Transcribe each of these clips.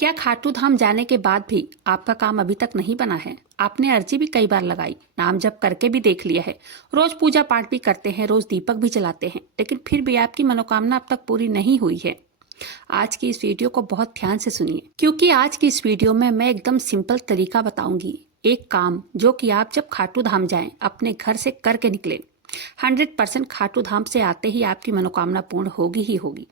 क्या खाटू धाम जाने के बाद भी आपका काम अभी तक नहीं बना है? आपने अर्जी भी कई बार लगाई, नाम जप करके भी देख लिया है, रोज पूजा पाठ भी करते हैं, रोज दीपक भी जलाते हैं, लेकिन फिर भी आपकी मनोकामना अब तक पूरी नहीं हुई है। आज की इस वीडियो को बहुत ध्यान से सुनिए, क्योंकि आज की इस वीडियो में मैं एकदम सिंपल तरीका बताऊंगी। एक काम जो कि आप जब खाटू धाम जाएं अपने घर से करके निकले, 100% खाटू धाम से आते ही आपकी मनोकामना पूर्ण होगी ही होगी।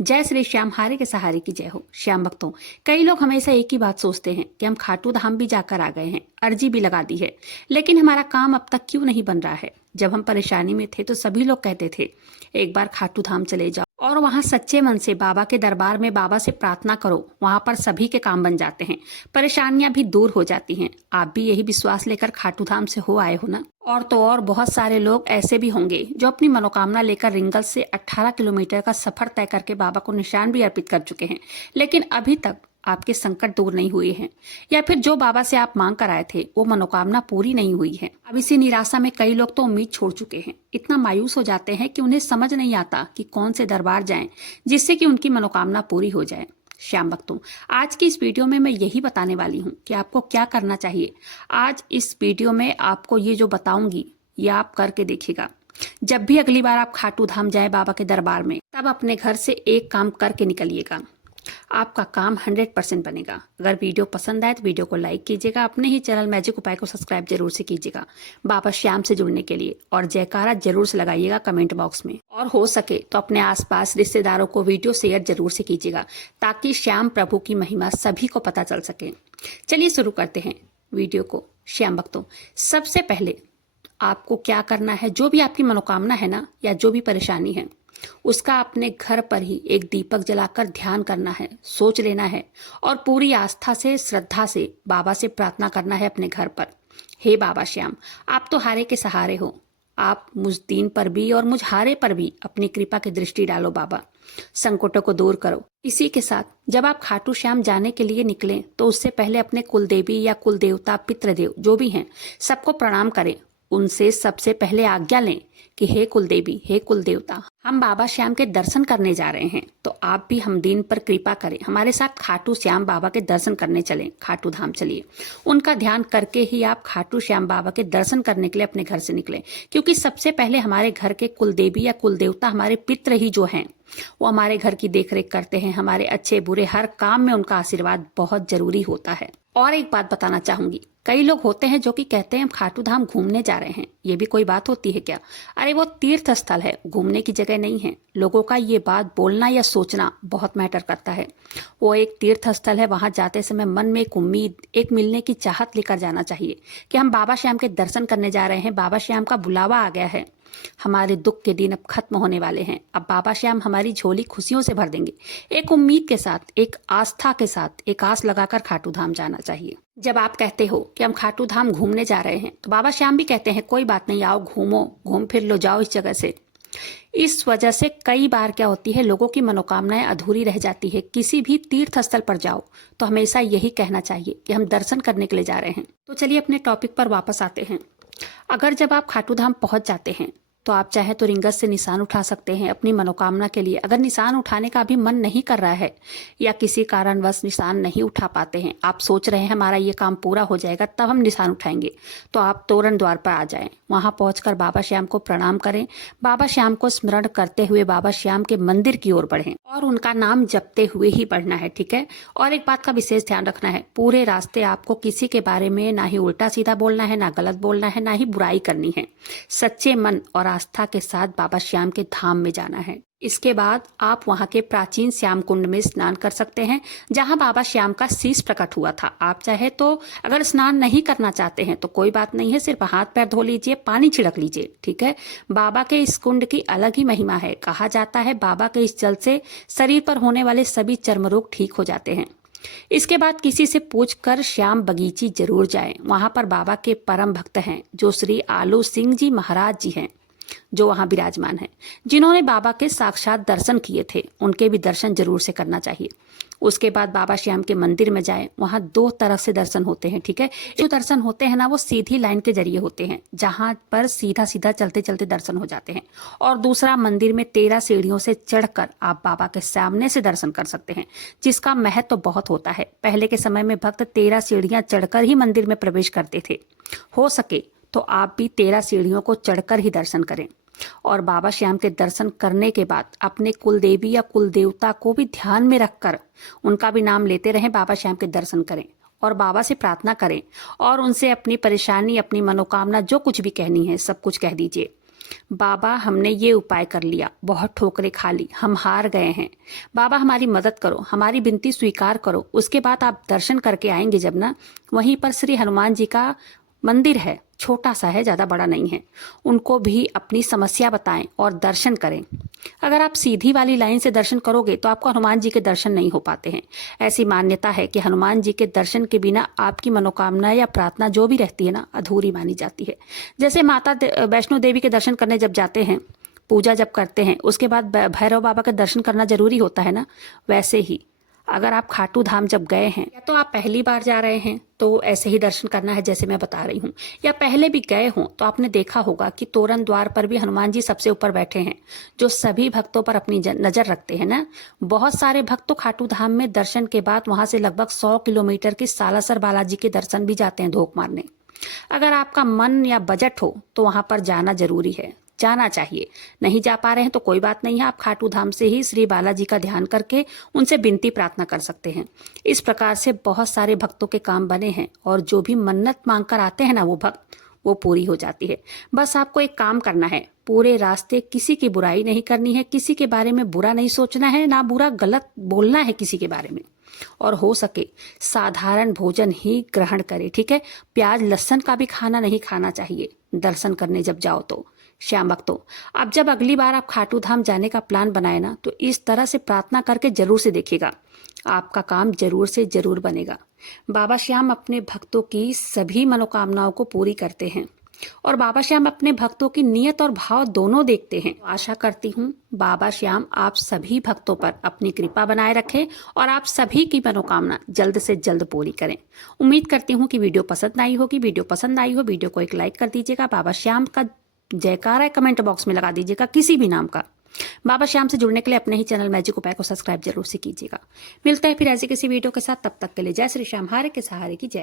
जय श्री श्याम, हारे के सहारे की जय हो। श्याम भक्तों, कई लोग हमेशा एक ही बात सोचते हैं कि हम खाटू धाम भी जाकर आ गए हैं, अर्जी भी लगा दी है, लेकिन हमारा काम अब तक क्यों नहीं बन रहा है। जब हम परेशानी में थे तो सभी लोग कहते थे एक बार खाटू धाम चले जाओ और वहां सच्चे मन से बाबा के दरबार में बाबा से प्रार्थना करो, वहां पर सभी के काम बन जाते हैं, परेशानियां भी दूर हो जाती हैं। आप भी यही विश्वास लेकर खाटू धाम से हो आए हो ना। और तो और बहुत सारे लोग ऐसे भी होंगे जो अपनी मनोकामना लेकर रिंगल से 18 किलोमीटर का सफर तय करके बाबा को निशान भी अर्पित कर चुके हैं, लेकिन अभी तक आपके संकट दूर नहीं हुए हैं, या फिर जो बाबा से आप मांग कर आए थे वो मनोकामना पूरी नहीं हुई है। अब इसी निराशा में कई लोग तो उम्मीद छोड़ चुके हैं, इतना मायूस हो जाते हैं कि उन्हें समझ नहीं आता कि कौन से दरबार जाएं जिससे कि उनकी मनोकामना पूरी हो जाए। श्याम भक्तों, आज की इस वीडियो में मैं यही बताने वाली हूँ कि आपको क्या करना चाहिए। आज इस वीडियो में आपको ये जो बताऊंगी ये आप करके देखिएगा। जब भी अगली बार आप खाटू धाम जाए बाबा के दरबार में, तब अपने घर से एक काम करके निकलिएगा, आपका काम 100% बनेगा। अगर वीडियो पसंद आए तो वीडियो को लाइक कीजिएगा, अपने ही चैनल मैजिक उपाय को सब्सक्राइब जरूर से कीजिएगा बाबा श्याम से जुड़ने के लिए, और जयकारा जरूर से लगाइएगा कमेंट बॉक्स में। और हो सके तो अपने आसपास रिश्तेदारों को वीडियो शेयर जरूर से कीजिएगा, ताकि श्याम प्रभु की महिमा सभी को पता चल सके। चलिए शुरू करते हैं वीडियो को। श्याम भक्तों, सबसे पहले आपको क्या करना है, जो भी आपकी मनोकामना है ना, या जो भी परेशानी है, उसका अपने घर पर ही एक दीपक जलाकर ध्यान करना है, सोच लेना है, और पूरी आस्था से श्रद्धा से बाबा से प्रार्थना करना है अपने घर पर। हे बाबा श्याम, आप तो हारे के सहारे हो, आप मुझ दीन पर भी और मुझ हारे पर भी अपनी कृपा की दृष्टि डालो बाबा, संकटों को दूर करो। इसी के साथ जब आप खाटू श्याम जाने के लिए निकलें तो उससे पहले अपने कुल देवी या कुल देवता, पितृदेव जो भी हैं, सबको प्रणाम करें। उनसे सबसे पहले आज्ञा लें कि हे कुल देवी, हे कुल देवता, हम बाबा श्याम के दर्शन करने जा रहे हैं, तो आप भी हम दीन पर कृपा करें, हमारे साथ खाटू श्याम बाबा के दर्शन करने चलें, खाटू धाम चलिए। उनका ध्यान करके ही आप खाटू श्याम बाबा के दर्शन करने के लिए अपने घर से निकले, क्योंकि सबसे पहले हमारे घर के कुल देवी या कुल देवता, हमारे पितृ ही जो हैं, वो हमारे घर की देखरेख करते हैं। हमारे अच्छे बुरे हर काम में उनका आशीर्वाद बहुत जरूरी होता है। और एक बात बताना चाहूंगी, कई लोग होते हैं जो कि कहते हैं हम खाटू धाम घूमने जा रहे हैं। ये भी कोई बात होती है क्या? अरे वो तीर्थ स्थल है, घूमने की जगह नहीं है। लोगों का ये बात बोलना या सोचना बहुत मैटर करता है। वो एक तीर्थ स्थल है, वहां जाते समय मन में एक उम्मीद, एक मिलने की चाहत लेकर जाना चाहिए कि हम बाबा श्याम के दर्शन करने जा रहे हैं, बाबा श्याम का बुलावा आ गया है, हमारे दुख के दिन अब खत्म होने वाले हैं, अब बाबा श्याम हमारी झोली खुशियों से भर देंगे। एक उम्मीद के साथ, एक आस्था के साथ, एक आस लगाकर खाटू धाम जाना चाहिए। जब आप कहते हो कि हम खाटू धाम घूमने जा रहे हैं, तो बाबा श्याम भी कहते हैं कोई बात नहीं, आओ घूमो, घूम फिर लो, जाओ इस जगह से। इस वजह से कई बार क्या होती है, लोगों की मनोकामनाएं अधूरी रह जाती है। किसी भी तीर्थ स्थल पर जाओ तो हमेशा यही कहना चाहिए कि हम दर्शन करने के लिए जा रहे हैं। तो चलिए अपने टॉपिक पर वापस आते हैं। अगर जब आप खाटू धाम पहुंच जाते हैं तो आप चाहे तो रिंगस से निशान उठा सकते हैं अपनी मनोकामना के लिए। अगर निशान उठाने का अभी मन नहीं कर रहा है, या किसी कारणवश निशान नहीं उठा पाते हैं, आप सोच रहे हैं हमारा ये काम पूरा हो जाएगा तब हम निशान उठाएंगे, तो आप तोरण द्वार पर आ जाएं। वहां पहुंचकर बाबा श्याम को प्रणाम करें, बाबा श्याम को स्मरण करते हुए बाबा श्याम के मंदिर की ओर बढ़ें, और उनका नाम जपते हुए ही बढ़ना है, ठीक है। और एक बात का विशेष ध्यान रखना है, पूरे रास्ते आपको किसी के बारे में ना ही उल्टा सीधा बोलना है, ना गलत बोलना है, ना ही बुराई करनी है। सच्चे मन और आस्था के साथ बाबा श्याम के धाम में जाना है। इसके बाद आप वहां के प्राचीन श्याम कुंड में स्नान कर सकते हैं, जहां बाबा श्याम का शीश प्रकट हुआ था। आप चाहे तो अगर स्नान नहीं करना चाहते हैं तो कोई बात नहीं है, सिर्फ हाथ पैर धो लीजिए, पानी छिड़क लीजिए, ठीक है। बाबा के इस कुंड की अलग ही महिमा है। कहा जाता है बाबा के इस जल से शरीर पर होने वाले सभी चर्म रोग ठीक हो जाते हैं। इसके बाद किसी से पूछकर श्याम बगीची जरूर जाएं। वहां पर बाबा के परम भक्त हैं जो श्री आलू सिंह जी महाराज जी हैं। जो वहां विराजमान है। जिन्होंने बाबा के साक्षात दर्शन किए थे उनके भी दर्शन जरूर से करना चाहिए। उसके बाद बाबा श्याम के मंदिर में जाएं, वहां 2 तरह से दर्शन होते हैं, ठीक है। जो दर्शन होते हैं ना वो सीधी लाइन के जरिए होते हैं, जहां पर सीधा सीधा चलते चलते दर्शन हो जाते हैं। और दूसरा, मंदिर में 13 सीढ़ियों से चढ़कर आप बाबा के सामने से दर्शन कर सकते हैं, जिसका महत्व तो बहुत होता है। पहले के समय में भक्त 13 सीढ़ियां चढ़कर ही मंदिर में प्रवेश करते थे। हो सके तो आप भी 13 सीढ़ियों को चढ़कर ही दर्शन करें। और बाबा श्याम के दर्शन करने के बाद अपने कुल देवी या कुल देवता को भी ध्यान में रखकर उनका भी नाम लेते रहें। बाबा श्याम के दर्शन करें और बाबा से प्रार्थना करें और उनसे अपनी परेशानी, अपनी मनोकामना, जो कुछ भी कहनी है सब कुछ कह दीजिए। बाबा, हमने ये उपाय कर लिया, बहुत ठोकरें खा ली, हम हार गए हैं। बाबा हमारी मदद करो, हमारी विनती स्वीकार करो। उसके बाद आप दर्शन करके आएंगे जब ना, वहीं पर श्री हनुमान जी का मंदिर है, छोटा सा है, ज़्यादा बड़ा नहीं है। उनको भी अपनी समस्या बताएं और दर्शन करें। अगर आप सीधी वाली लाइन से दर्शन करोगे तो आपको हनुमान जी के दर्शन नहीं हो पाते हैं। ऐसी मान्यता है कि हनुमान जी के दर्शन के बिना आपकी मनोकामना या प्रार्थना जो भी रहती है ना, अधूरी मानी जाती है। जैसे माता वैष्णो देवी के दर्शन करने जब जाते हैं, पूजा जब करते हैं, उसके बाद भैरव बाबा का दर्शन करना जरूरी होता है ना, वैसे ही अगर आप खाटू धाम जब गए हैं, या तो आप पहली बार जा रहे हैं तो ऐसे ही दर्शन करना है जैसे मैं बता रही हूँ, या पहले भी गए हों तो आपने देखा होगा कि तोरण द्वार पर भी हनुमान जी सबसे ऊपर बैठे हैं, जो सभी भक्तों पर अपनी नजर रखते हैं ना। बहुत सारे भक्त तो खाटू धाम में दर्शन के बाद वहां से लगभग 100 किलोमीटर की सालासर बालाजी के दर्शन भी जाते हैं धोख मारने। अगर आपका मन या बजट हो तो वहां पर जाना जरूरी है, जाना चाहिए। नहीं जा पा रहे हैं तो कोई बात नहीं है, आप खाटू धाम से ही श्री बालाजी का ध्यान करके उनसे विनती प्रार्थना कर सकते हैं। इस प्रकार से बहुत सारे भक्तों के काम बने हैं और जो भी मन्नत मांगकर आते हैं ना वो भक्त, वो पूरी हो जाती है। बस आपको एक काम करना है, पूरे रास्ते किसी की बुराई नहीं करनी है, किसी के बारे में बुरा नहीं सोचना है, ना बुरा गलत बोलना है किसी के बारे में, और हो सके साधारण भोजन ही ग्रहण करें, ठीक है। प्याज लहसुन का भी खाना नहीं खाना चाहिए दर्शन करने जब जाओ तो। श्याम भक्तों, अब जब अगली बार आप खाटू धाम जाने का प्लान बनाए ना, तो इस तरह से प्रार्थना करके जरूर से देखिएगा, आपका काम जरूर से जरूर बनेगा। बाबा श्याम अपने भक्तों की सभी मनोकामनाओं को पूरी करते हैं और बाबा श्याम अपने भक्तों की नियत और भाव दोनों देखते हैं। आशा करती हूँ बाबा श्याम आप सभी भक्तों पर अपनी कृपा बनाए रखें और आप सभी की मनोकामना जल्द से जल्द पूरी करें। उम्मीद करती हूँ कि वीडियो पसंद आई होगी। वीडियो पसंद आई हो, वीडियो को एक लाइक कर दीजिएगा। बाबा श्याम का जयकारा कमेंट बॉक्स में लगा दीजिएगा, किसी भी नाम का। बाबा श्याम से जुड़ने के लिए अपने ही चैनल मैजिक उपाय को सब्सक्राइब जरूर से कीजिएगा। मिलते हैं फिर ऐसी किसी वीडियो के साथ, तब तक के लिए जय श्री श्याम, हारे के सहारे की जय।